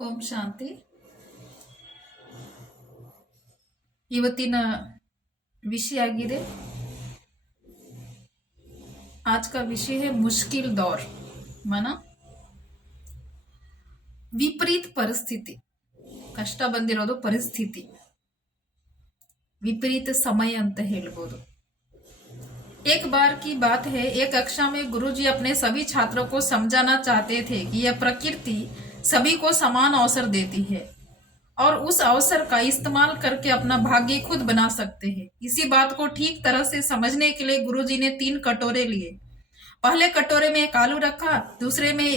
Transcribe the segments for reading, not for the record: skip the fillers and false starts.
ಓಂ ಶಾಂತಿ. ಇವತ್ತಿನ विषय आಗಿದೆ आज का विषय है मुश्किल दौर माना विपरीत परिस्थिति. ಕಷ್ಟ ಬಂದಿರೋದು ಪರಿಸ್ಥಿತಿ, विपरीत समय ಅಂತ ಹೇಳ್ಬೋದು. एक बार की बात है, एक कक्षा में गुरुजी अपने सभी छात्रों को समझाना चाहते थे कि यह प्रकृति सभी को समान अवसर देती है और उस अवसर का इस्तेमाल करके अपना भाग्य खुद बना सकते हैं. इसी बात को ठीक तरह से समझने के लिए गुरुजी ने 3 कटोरे लिए. पहले कटोरे में एक आलू रखा, दूसरे में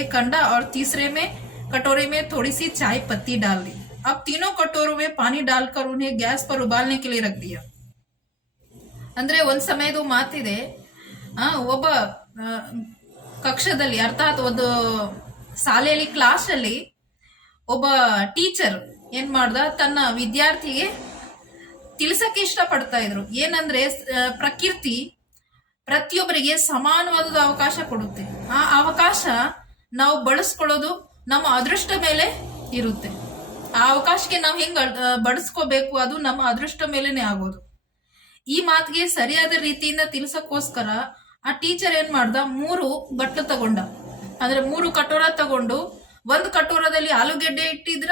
एक अंडा और तीसरे में कटोरे में थोड़ी सी चाय पत्ती डाल दी. अब तीनों कटोरों में पानी डालकर उन्हें गैस पर उबालने के लिए रख दिया. ಅಂದ್ರೆ ಒಂದ್ ಸಮಯದ ಮಾತಿದೆ, ಒಬ್ಬ ಕಕ್ಷದಲ್ಲಿ ಅರ್ಥಾತ್ ಒಂದು ಶಾಲೆಯಲ್ಲಿ ಕ್ಲಾಸ್ ಅಲ್ಲಿ ಒಬ್ಬ ಟೀಚರ್ ಏನ್ ಮಾಡ್ದ, ತನ್ನ ವಿದ್ಯಾರ್ಥಿಗೆ ತಿಳಿಸಕ್ಕೆ ಇಷ್ಟಪಡ್ತಾ ಇದ್ರು. ಏನಂದ್ರೆ ಪ್ರಕೃತಿ ಪ್ರತಿಯೊಬ್ಬರಿಗೆ ಸಮಾನವಾದ ಅವಕಾಶ ಕೊಡುತ್ತೆ. ಆ ಅವಕಾಶ ನಾವು ಬಳಸ್ಕೊಳ್ಳೋದು ನಮ್ಮ ಅದೃಷ್ಟ ಮೇಲೆ ಇರುತ್ತೆ. ಆ ಅವಕಾಶಕ್ಕೆ ನಾವು ಹೆಂಗ್ ಬಳಸ್ಕೋಬೇಕು, ಅದು ನಮ್ಮ ಅದೃಷ್ಟ ಮೇಲೆನೆ ಆಗೋದು. ಈ ಮಾತಿಗೆ ಸರಿಯಾದ ರೀತಿಯಿಂದ ತಿಳಿಸಕ್ಕೋಸ್ಕರ ಆ ಟೀಚರ್ ಏನ್ ಮಾಡ್ದ, 3 ಬಟ್ಲು ತಗೊಂಡ. ಅಂದ್ರೆ 3 ಕಟೋರ ತಗೊಂಡು ಒಂದು ಕಟೋರದಲ್ಲಿ ಆಲೂಗೆಡ್ಡೆ ಇಟ್ಟಿದ್ರ,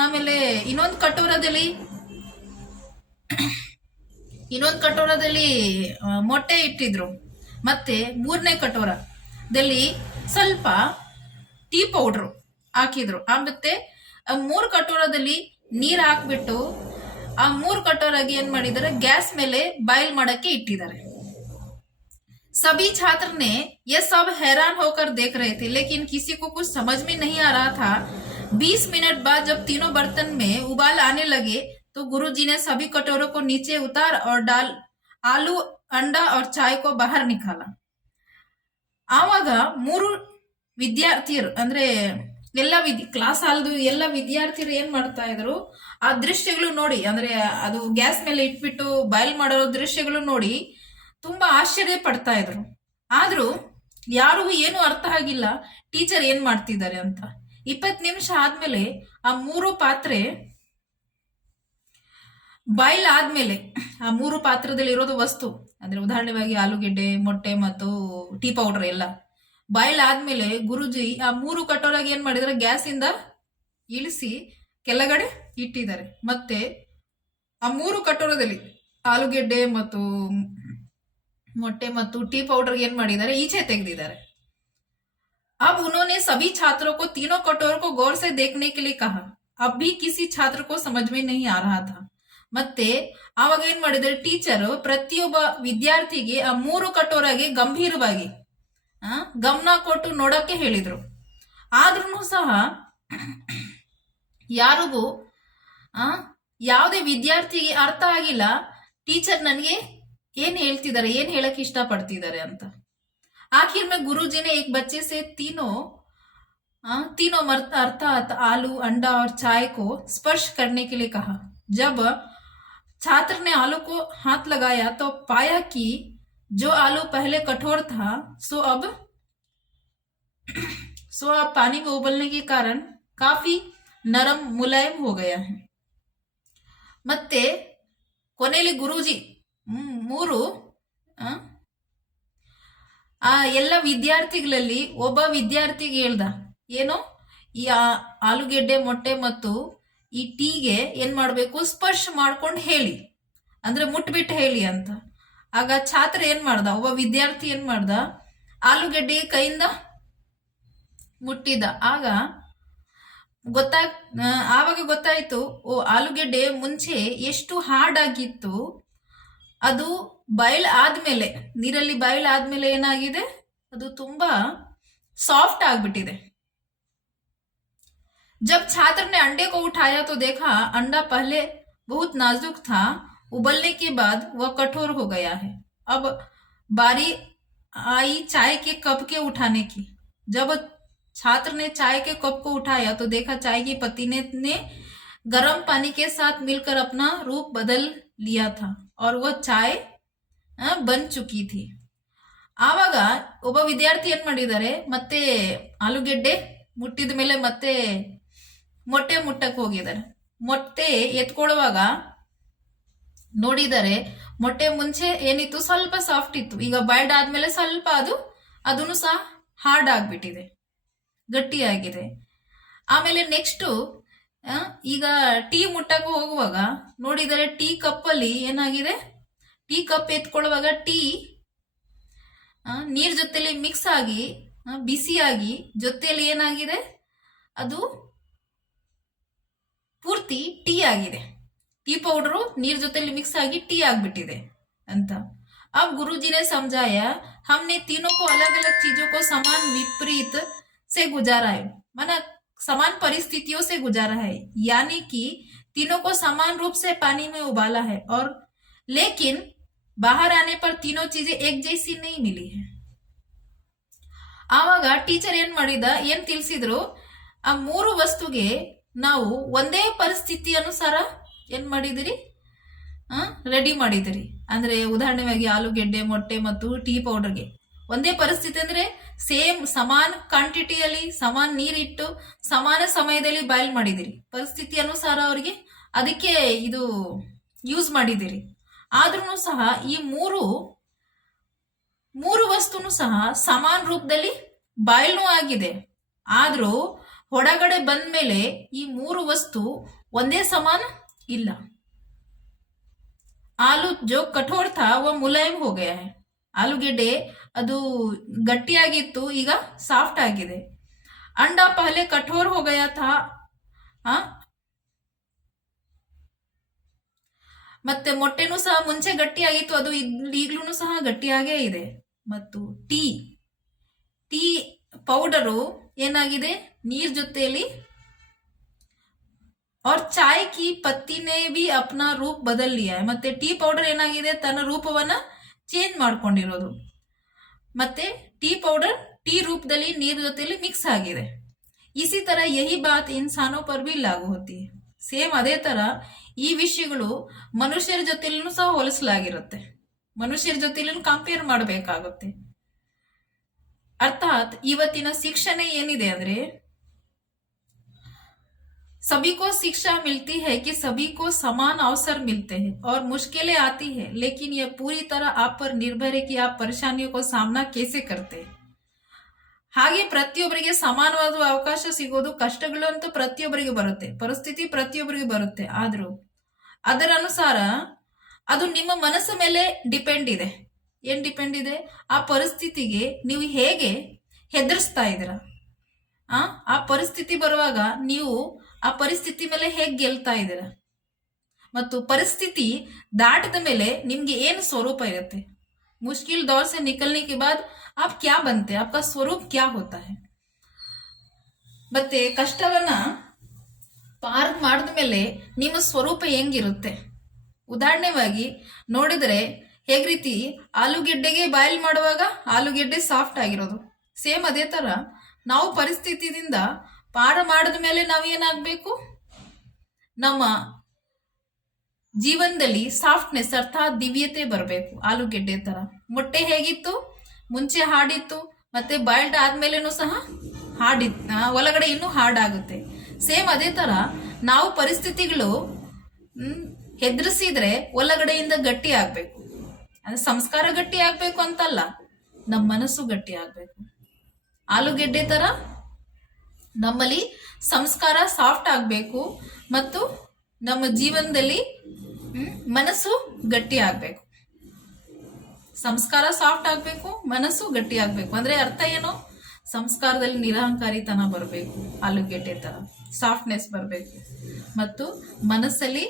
ಆಮೇಲೆ ಇನ್ನೊಂದು ಕಟೋರದಲ್ಲಿ ಮೊಟ್ಟೆ ಇಟ್ಟಿದ್ರು. ಮತ್ತೆ 3ನೇ ಕಟೋರದಲ್ಲಿ ಸ್ವಲ್ಪ ಟೀ ಪೌಡರ್ ಹಾಕಿದ್ರು. ಮತ್ತೆ 3 ಕಟೋರದಲ್ಲಿ ನೀರ್ ಹಾಕ್ಬಿಟ್ಟು ಆ 3 ಕಟೋರಾಗಿ ಏನ್ ಮಾಡಿದ್ದಾರೆ, ಗ್ಯಾಸ್ ಮೇಲೆ ಬಾಯ್ಲ್ ಮಾಡಕ್ಕೆ ಇಟ್ಟಿದ್ದಾರೆ. सभी छात्र ने यह सब हैरान होकर देख रहे थे, लेकिन किसी को कुछ समझ में नहीं आ रहा था. 20 मिनट बाद जब तीनों बर्तन में उबाल आने लगे तो गुरुजी ने सभी कटोरों को नीचे उतार और डाल आलू, अंडा और चाय को बाहर निकाला. ಆವಾಗ 3 ವಿದ್ಯಾರ್ಥಿಯರು ಅಂದ್ರೆ ಕ್ಲಾಸ್ ಆಲ್ದು ಎಲ್ಲ ವಿದ್ಯಾರ್ಥಿಗಳು ಏನ್ ಮಾಡ್ತಾ ಇದ್ರು, ಆ ದೃಶ್ಯಗಳು ನೋಡಿ, ಅಂದ್ರೆ ಅದು ಗ್ಯಾಸ್ ಮೇಲೆ ಇಟ್ಬಿಟ್ಟು ಬಾಯ್ಲ್ ಮಾಡೋ ದೃಶ್ಯಗಳು ನೋಡಿ ತುಂಬಾ ಆಶ್ಚರ್ಯ ಪಡ್ತಾ ಇದ್ರು. ಆದ್ರೂ ಯಾರಿಗೂ ಏನು ಅರ್ಥ ಆಗಿಲ್ಲ ಟೀಚರ್ ಏನ್ ಮಾಡ್ತಿದ್ದಾರೆ ಅಂತ. 20 ನಿಮಿಷ ಆದ್ಮೇಲೆ ಆ 3 ಪಾತ್ರೆ ಬಾಯ್ಲ್ ಆದ್ಮೇಲೆ, ಆ 3 ಪಾತ್ರದಲ್ಲಿ ಇರೋದು ವಸ್ತು ಅಂದ್ರೆ ಉದಾಹರಣೆವಾಗಿ ಆಲೂಗೆಡ್ಡೆ, ಮೊಟ್ಟೆ ಮತ್ತು ಟೀ ಪೌಡರ್ ಎಲ್ಲ ಬಾಯ್ಲ್ ಆದ್ಮೇಲೆ ಗುರುಜಿ ಆ 3 ಕಟೋರಾಗಿ ಏನ್ ಮಾಡಿದಾರೆ, ಗ್ಯಾಸ್ ಇಂದ ಇಳಿಸಿ ಕೆಳಗಡೆ ಇಟ್ಟಿದ್ದಾರೆ. ಮತ್ತೆ ಆ 3 ಕಟೋರದಲ್ಲಿ ಆಲೂಗೆಡ್ಡೆ ಮತ್ತು ಮೊಟ್ಟೆ ಮತ್ತು ಟೀ ಪೌಡರ್ ಏನ್ ಮಾಡಿದ್ದಾರೆ, ಈಚೆ ತೆಗೆದಿದ್ದಾರೆ. अब उन्होंने सभी छात्रों को तीनों कटोरों को गौर से देखने के लिए कहा. अब भी किसी छात्र को समझ में नहीं आ रहा था. ಮತ್ತೆ ಆವಾಗ ಏನ್ ಮಾಡಿದ್ದಾರೆ, ಟೀಚರ್ ಪ್ರತಿಯೊಬ್ಬ ವಿದ್ಯಾರ್ಥಿಗೆ ಆ 3 ಕಟೋರಾಗಿ ಗಂಭೀರವಾಗಿ ಗಮನ ಕೊಟ್ಟು ನೋಡಕ್ಕೆ ಹೇಳಿದ್ರು. ಆದ್ರೂ ಸಹ ಯಾರಿಗೂ ಯಾವುದೇ ವಿದ್ಯಾರ್ಥಿಗೆ ಅರ್ಥ ಆಗಿಲ್ಲ ಟೀಚರ್ ನನಗೆ ಏನ್ ಹೇಳ್ತಿದ್ದಾರೆ, ಏನ್ ಹೇಳಕ್ ಇಷ್ಟ ಪಡ್ತಿದ್ದಾರೆ ಅಂತ. आखिर में गुरुजी ने एक बच्चे से तीनों अर्थात आलू, अंडा और चाय को स्पर्श करने के लिए कहा. जब छात्र ने आलू को हाथ लगाया तो पाया कि जो आलू पहले कठोर था सो अब पानी में उबलने के कारण काफी नरम मुलायम हो गया है. ಮತ್ತೆ ಕೊನೆಯಲ್ಲಿ ಗುರೂಜಿ 3 ಆ ಎಲ್ಲ ವಿದ್ಯಾರ್ಥಿಗಳಲ್ಲಿ ಒಬ್ಬ ವಿದ್ಯಾರ್ಥಿಗೆ ಹೇಳ್ದ, ಏನೋ ಈ ಆಲೂಗೆಡ್ಡೆ, ಮೊಟ್ಟೆ ಮತ್ತು ಈ ಟೀಗೆ ಏನ್ ಮಾಡ್ಬೇಕು, ಸ್ಪರ್ಶ ಮಾಡ್ಕೊಂಡು ಹೇಳಿ, ಅಂದ್ರೆ ಮುಟ್ಬಿಟ್ಟು ಹೇಳಿ ಅಂತ. ಆಗ ಛಾತ್ರ ಏನ್ ಮಾಡ್ದ, ಒಬ್ಬ ವಿದ್ಯಾರ್ಥಿ ಏನ್ ಮಾಡ್ದ, ಆಲೂಗೆಡ್ಡೆ ಕೈಯಿಂದ ಮುಟ್ಟಿದ. ಆವಾಗ ಗೊತ್ತಾಯ್ತು, ಓ ಆಲೂಗೆಡ್ಡೆ ಮುಂಚೆ ಎಷ್ಟು ಹಾರ್ಡ್ ಆಗಿತ್ತು, ಅದು ಬಾಯ್ಲ್ ಆದ್ಮೇಲೆ, ನೀರಲ್ಲಿ ಬಾಯ್ಲ್ ಆದ್ಮೇಲೆ ಏನಾಗಿದೆ, ಅದು ತುಂಬಾ सॉफ्ट ಆಗ್ಬಿಟ್ಟಿದೆ. जब छात्र ने अंडे को उठाया तो देखा अंडा पहले बहुत नाजुक था, उबलने के बाद वह कठोर हो गया है. अब बारी आई चाय के कप के उठाने की. जब छात्र ने चाय के कप को उठाया तो देखा चाय की पत्ती ने गर्म पानी के साथ मिलकर अपना रूप बदल लिया था और वह चाय बन चुकी थी. ಆವಾಗ ಒಬ್ಬ ವಿದ್ಯಾರ್ಥಿ ಏನ್ ಮಾಡಿದ್ದಾರೆ, ಮತ್ತೆ ಆಲೂಗೆಡ್ಡೆ ಮುಟ್ಟಿದ ಮೇಲೆ ಮತ್ತೆ ಮೊಟ್ಟೆ ಮುಟ್ಟಕ್ಕೆ ಹೋಗಿದ್ದಾರೆ. ಮೊಟ್ಟೆ ಎತ್ಕೊಳ್ಳುವಾಗ ನೋಡಿದರೆ ಮೊಟ್ಟೆ ಮುಂಚೆ ಏನಿತ್ತು, ಸ್ವಲ್ಪ ಸಾಫ್ಟ್ ಇತ್ತು. ಈಗ ಬಾಯ್ಲ್ಡ್ ಆದ್ಮೇಲೆ ಸ್ವಲ್ಪ ಅದನ್ನು ಸಹ ಹಾರ್ಡ್ ಆಗ್ಬಿಟ್ಟಿದೆ, ಗಟ್ಟಿಯಾಗಿದೆ. ಆಮೇಲೆ ನೆಕ್ಸ್ಟ್ ಈಗ ಟೀ ಮುಟ್ಟಕ್ಕೆ ಹೋಗುವಾಗ ನೋಡಿದರೆ ಟೀ ಕಪ್ಪಲ್ಲಿ ಏನಾಗಿದೆ, ಟೀ ಕಪ್ ಎತ್ಕೊಳ್ಳುವಾಗ ಟೀ ನೀರ್ ಜೊತೆಲಿ ಮಿಕ್ಸ್ ಆಗಿ ಬಿಸಿಯಾಗಿ ಜೊತೆಯಲ್ಲಿ ಏನಾಗಿದೆ, ಅದು ಪೂರ್ತಿ ಟೀ ಆಗಿದೆ. ಟೀ ಪೌಡರು ನೀರ್ ಜೊತೆಲಿ ಮಿಕ್ಸ್ ಆಗಿ ಟೀ ಆಗ್ಬಿಟ್ಟಿದೆ ಅಂತ. अब गुरुजी ने समझाया हमने तीनों को अलग अलग चीजों को समान विपरीत से गुजारा है, माना समान परिस्थितियों से गुजारा है, यानी कि तीनों को समान रूप से पानी में उबाला है, और लेकिन बाहर आने पर तीनों चीजें एक जैसी नहीं मिली है. ಆವಾಗ ಟೀಚರ್ ಏನ್ ತಿಳಿಸಿದ್ರು, ಆ ಮೂರು ವಸ್ತುಗೆ ನಾವು ಒಂದೇ ಪರಿಸ್ಥಿತಿ ಅನುಸಾರ ಏನ್ ಮಾಡಿದಿರಿ, ರೆಡಿ ಮಾಡಿದಿರಿ. ಅಂದ್ರೆ ಉದಾಹರಣೆಯಾಗಿ ಆಲೂಗೆಡ್ಡೆ, ಮೊಟ್ಟೆ ಮತ್ತು ಟೀ ಪೌಡರ್ಗೆ ಒಂದೇ ಪರಿಸ್ಥಿತಿ ಅಂದ್ರೆ ಸೇಮ್ ಸಮಾನ ಕ್ವಾಂಟಿಟಿಯಲ್ಲಿ ಸಮಾನ ನೀರಿಟ್ಟು ಸಮಾನ ಸಮಯದಲ್ಲಿ ಬಾಯ್ಲ್ ಮಾಡಿದಿರಿ. ಪರಿಸ್ಥಿತಿ ಅನುಸಾರ ಅವರಿಗೆ ಅದಕ್ಕೆ ಇದು ಯೂಸ್ ಮಾಡಿದಿರಿ. ಆದ್ರೂ ಸಹ ಈ ಮೂರು ವಸ್ತುನು ಸಹ ಸಮಾನ ರೂಪದಲ್ಲಿ ಬಾಯ್ಲ್ನೂ ಆಗಿದೆ. ಆದ್ರೂ ಹೊರಗಡೆ ಬಂದ್ಮೇಲೆ ಈ ಮೂರು ವಸ್ತು ಒಂದೇ ಸಮಾನ ಇಲ್ಲ. आलू जो कठोर था वो मुलायम हो गया है. ಆಲೂಗೆಡ್ಡೆ ಅದು ಗಟ್ಟಿಯಾಗಿತ್ತು, ಈಗ ಸಾಫ್ಟ್ ಆಗಿದೆ. अंडा पहले कठोर हो गया था, ಮತ್ತೆ ಮೊಟ್ಟೆನೂ ಸಹ ಮುಂಚೆ ಗಟ್ಟಿಯಾಗಿತ್ತು, ಅದು ಈಗ್ಲೂ ಸಹ ಗಟ್ಟಿಯಾಗೇ ಇದೆ. ಮತ್ತು ಟೀ ಪೌಡರು ಏನಾಗಿದೆ, ನೀರ್ ಜೊತೆಯಲ್ಲಿ और चाय की पत्ती ने भी अपना रूप बदल लिया है. ಮತ್ತೆ ಟೀ ಪೌಡರ್ ಏನಾಗಿದೆ, ತನ್ನ ರೂಪವನ್ನ ಚೇಂಜ್ ಮಾಡ್ಕೊಂಡಿರೋದು. ಮತ್ತೆ ಟೀ ಪೌಡರ್ ಟೀ ರೂಪದಲ್ಲಿ ನೀರ್ ಜೊತೆಯಲ್ಲಿ ಮಿಕ್ಸ್ ಆಗಿದೆ. इसी तरह यही बात इंसानों पर भी लागू होती है. ಸೇಮ್ ಅದೇ ತರ ಈ ವಿಷಯಗಳು ಮನುಷ್ಯರ ಜೊತೆಲೂ ಸಹ ಹೋಲಿಸಲಾಗಿರುತ್ತೆ, ಮನುಷ್ಯರ ಜೊತೆಲೂ ಕಂಪೇರ್ ಮಾಡಬೇಕಾಗುತ್ತೆ. ಅರ್ಥಾತ್ ಇವತ್ತಿನ ಶಿಕ್ಷಣ ಏನಿದೆ ಅಂದ್ರೆ, सभी को शिक्षा मिलती है कि सभी को समान अवसर मिलते हैं और मुश्किलें आती है, लेकिन यह पूरी तरह आप पर निर्भर है कि आप परेशानियों को सामना कैसे करते हैं. ಹಾಗೆ ಪ್ರತಿಯೊಬ್ಬರಿಗೆ ಸಮಾನವಾದ ಅವಕಾಶ ಸಿಗೋದು, ಕಷ್ಟಗಳು ಅಂತೂ ಪ್ರತಿಯೊಬ್ಬರಿಗೆ ಬರುತ್ತೆ, ಪರಿಸ್ಥಿತಿ ಪ್ರತಿಯೊಬ್ಬರಿಗೆ ಬರುತ್ತೆ. ಆದ್ರೂ ಅದರ ಅನುಸಾರ ಅದು ನಿಮ್ಮ ಮನಸ್ಸು ಮೇಲೆ ಡಿಪೆಂಡ್ ಇದೆ. ಏನ್ ಡಿಪೆಂಡ್ ಇದೆ, ಆ ಪರಿಸ್ಥಿತಿಗೆ ನೀವು ಹೇಗೆ ಹೆದರ್ಸ್ತಾ ಇದ್ದೀರಾ, ಆ ಪರಿಸ್ಥಿತಿ ಬರುವಾಗ ನೀವು ಆ ಪರಿಸ್ಥಿತಿ ಮೇಲೆ ಹೇಗೆ ಗೆಲ್ತಾ ಇದ್ದೀರಾ, ಮತ್ತು ಪರಿಸ್ಥಿತಿ ದಾಟದ ಮೇಲೆ ನಿಮ್ಗೆ ಏನು ಸ್ವರೂಪ ಇರುತ್ತೆ. मुश्किल दौर से निकलने के बाद आप क्या बनते हैं, आपका स्वरूप क्या होता है. ಮತ್ತೆ ಕಷ್ಟವನ್ನ ಪಾರ್ ಮಾಡಿದ ಮೇಲೆ ನಿಮ್ಮ ಸ್ವರೂಪ ಹೆಂಗಿರುತ್ತೆ. ಉದಾಹರಣೆವಾಗಿ ನೋಡಿದ್ರೆ ಹೇಗ್ ರೀತಿ ಆಲೂಗೆಡ್ಡೆಗೆ ಬಾಯ್ಲ್ ಮಾಡುವಾಗ ಆಲೂಗೆಡ್ಡೆ ಸಾಫ್ಟ್ ಆಗಿರೋದು, ಸೇಮ್ ಅದೇ ತರ ನಾವು ಪರಿಸ್ಥಿತಿಯಿಂದ ಪಾರ ಮಾಡಿದ ಮೇಲೆ ನಾವೇನಾಗಬೇಕು, ನಮ್ಮ ಜೀವನದಲ್ಲಿ ಸಾಫ್ಟ್ನೆಸ್ ಅರ್ಥಾತ್ ದಿವ್ಯತೆ ಬರಬೇಕು. ಆಲೂಗೆಡ್ಡೆ ತರ ಮೊಟ್ಟೆ ಹೇಗಿತ್ತು, ಮುಂಚೆ ಹಾಡಿತ್ತು, ಮತ್ತೆ ಬಾಯ್ಲ್ಡ್ ಆದ್ಮೇಲೆನೂ ಸಹ ಒಳಗಡೆ ಇನ್ನೂ ಹಾರ್ಡ್ ಆಗುತ್ತೆ. ಸೇಮ್ ಅದೇ ತರ ನಾವು ಪರಿಸ್ಥಿತಿಗಳು ಹೆದರ್ಸಿದ್ರೆ ಒಳಗಡೆಯಿಂದ ಗಟ್ಟಿ ಆಗ್ಬೇಕು. ಅಂದ್ರೆ ಸಂಸ್ಕಾರ ಗಟ್ಟಿ ಆಗ್ಬೇಕು ಅಂತಲ್ಲ, ನಮ್ಮ ಮನಸ್ಸು ಗಟ್ಟಿ ಆಗ್ಬೇಕು. ಆಲೂಗೆಡ್ಡೆ ತರ ನಮ್ಮಲ್ಲಿ ಸಂಸ್ಕಾರ ಸಾಫ್ಟ್ ಆಗ್ಬೇಕು ಮತ್ತು ನಮ್ಮ ಜೀವನದಲ್ಲಿ ಮನಸ್ಸು ಗಟ್ಟಿ ಆಗ್ಬೇಕು. ಸಂಸ್ಕಾರ ಸಾಫ್ಟ್ ಆಗ್ಬೇಕು, ಮನಸ್ಸು ಗಟ್ಟಿ ಆಗ್ಬೇಕು. ಅಂದ್ರೆ ಅರ್ಥ ಏನು, ಸಂಸ್ಕಾರದಲ್ಲಿ ನಿರಹಂಕಾರಿತನ ಬರಬೇಕು, ಆಲೂಗೆಡ್ಡೆ ತರ ಸಾಫ್ಟ್ನೆಸ್ ಬರಬೇಕು, ಮತ್ತು ಮನಸ್ಸಲ್ಲಿ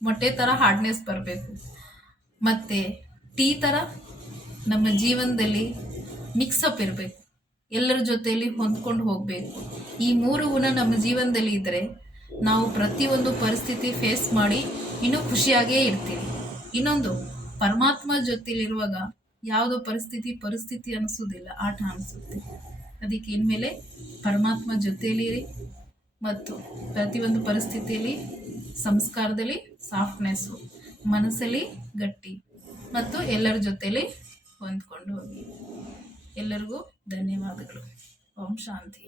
ಮೊಟ್ಟೆ ತರ ಹಾರ್ಡ್ನೆಸ್ ಬರಬೇಕು. ಮತ್ತೆ ಟೀ ತರ ನಮ್ಮ ಜೀವನದಲ್ಲಿ ಮಿಕ್ಸಪ್ ಇರಬೇಕು, ಎಲ್ಲರ ಜೊತೆಯಲ್ಲಿ ಹೊಂದ್ಕೊಂಡು ಹೋಗ್ಬೇಕು. ಈ ಮೂರು ಗುಣ ನಮ್ಮ ಜೀವನದಲ್ಲಿ ಇದ್ರೆ ನಾವು ಪ್ರತಿಯೊಂದು ಪರಿಸ್ಥಿತಿ ಫೇಸ್ ಮಾಡಿ ಇನ್ನೂ ಖುಷಿಯಾಗೇ ಇರ್ತೀವಿ. ಇನ್ನೊಂದು, ಪರಮಾತ್ಮ ಜೊತೆಲಿರುವಾಗ ಯಾವುದೋ ಪರಿಸ್ಥಿತಿ ಅನಿಸೋದಿಲ್ಲ, ಆಟ ಅನಿಸುತ್ತೆ. ಅದಕ್ಕೆ ಇನ್ಮೇಲೆ ಪರಮಾತ್ಮ ಜೊತೆಯಲ್ಲಿರಿ ಮತ್ತು ಪ್ರತಿಯೊಂದು ಪರಿಸ್ಥಿತಿಯಲ್ಲಿ ಸಂಸ್ಕಾರದಲ್ಲಿ ಸಾಫ್ಟ್ನೆಸ್ಸು, ಮನಸ್ಸಲ್ಲಿ ಗಟ್ಟಿ ಮತ್ತು ಎಲ್ಲರ ಜೊತೆಯಲ್ಲಿ ಹೊಂದ್ಕೊಂಡು ಹೋಗಿ. ಎಲ್ಲರಿಗೂ ಧನ್ಯವಾದಗಳು. ಓಂ ಶಾಂತಿ.